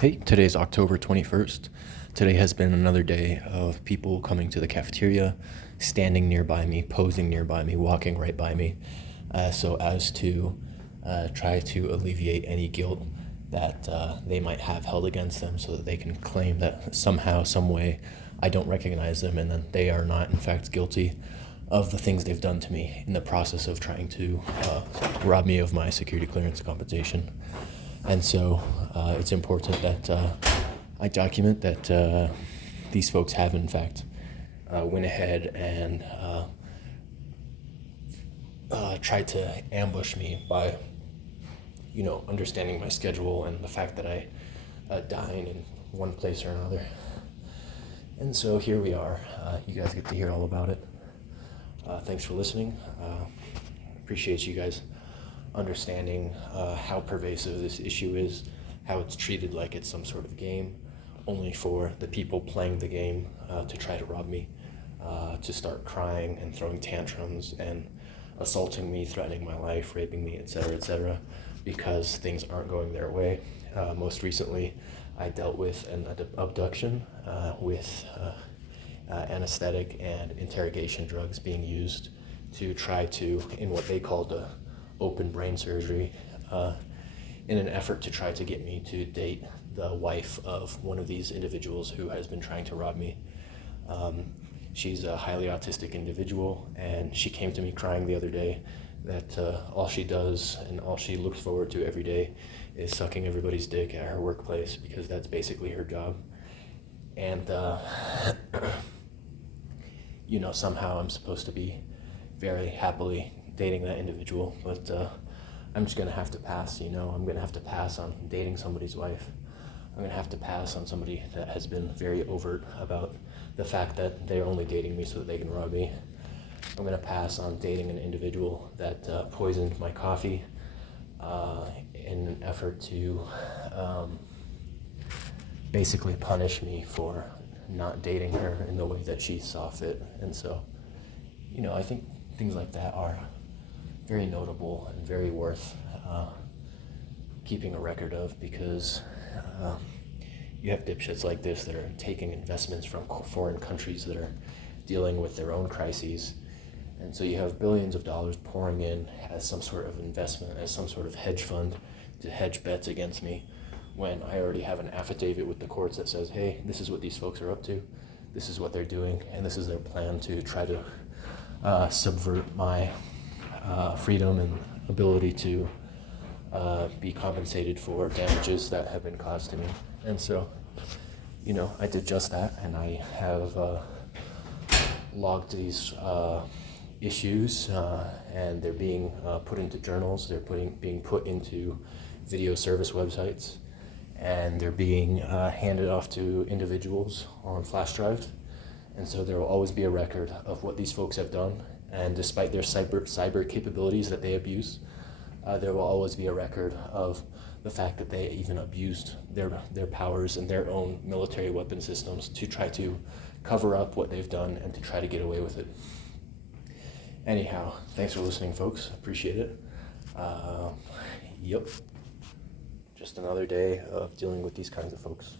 Hey, today's October 21st. Today has been another day of people coming to the cafeteria, standing nearby me, posing nearby me, walking right by me, so as to try to alleviate any guilt that they might have held against them so that they can claim that somehow, some way, I don't recognize them and that they are not, in fact, guilty of the things they've done to me in the process of trying to rob me of my security clearance compensation. And so it's important that I document that these folks have, in fact, went ahead and tried to ambush me by, understanding my schedule and the fact that I dine in one place or another. And so here we are. You guys get to hear all about it. Thanks for listening. Appreciate you guys understanding how pervasive this issue is, how it's treated like it's some sort of game, only for the people playing the game to try to rob me, to start crying and throwing tantrums and assaulting me, threatening my life, raping me, etc., because things aren't going their way. Most recently, I dealt with an abduction with anesthetic and interrogation drugs being used to try to, in what they called a open brain surgery, in an effort to try to get me to date the wife of one of these individuals who has been trying to rob me. She's a highly autistic individual, and she came to me crying the other day that all she does and all she looks forward to every day is sucking everybody's dick at her workplace, because that's basically her job. And somehow I'm supposed to be very happily dating that individual, but I'm just gonna have to pass. I'm gonna have to pass on dating somebody's wife. I'm gonna have to pass on somebody that has been very overt about the fact that they're only dating me so that they can rob me. I'm gonna pass on dating an individual that poisoned my coffee in an effort to basically punish me for not dating her in the way that she saw fit. And so, I think things like that are very notable and very worth keeping a record of, because you have dipshits like this that are taking investments from foreign countries that are dealing with their own crises. And so you have billions of dollars pouring in as some sort of investment, as some sort of hedge fund to hedge bets against me, when I already have an affidavit with the courts that says, hey, this is what these folks are up to, this is what they're doing, and this is their plan to try to subvert my freedom and ability to be compensated for damages that have been caused to me. And so, I did just that, and I have logged these issues, and they're being put into journals, they're being put into video service websites, and they're being handed off to individuals on flash drives. And so there will always be a record of what these folks have done, and despite their cyber capabilities that they abuse, there will always be a record of the fact that they even abused their powers and their own military weapon systems to try to cover up what they've done and to try to get away with it. Anyhow, thanks for listening, folks. Appreciate it. Yep. Just another day of dealing with these kinds of folks.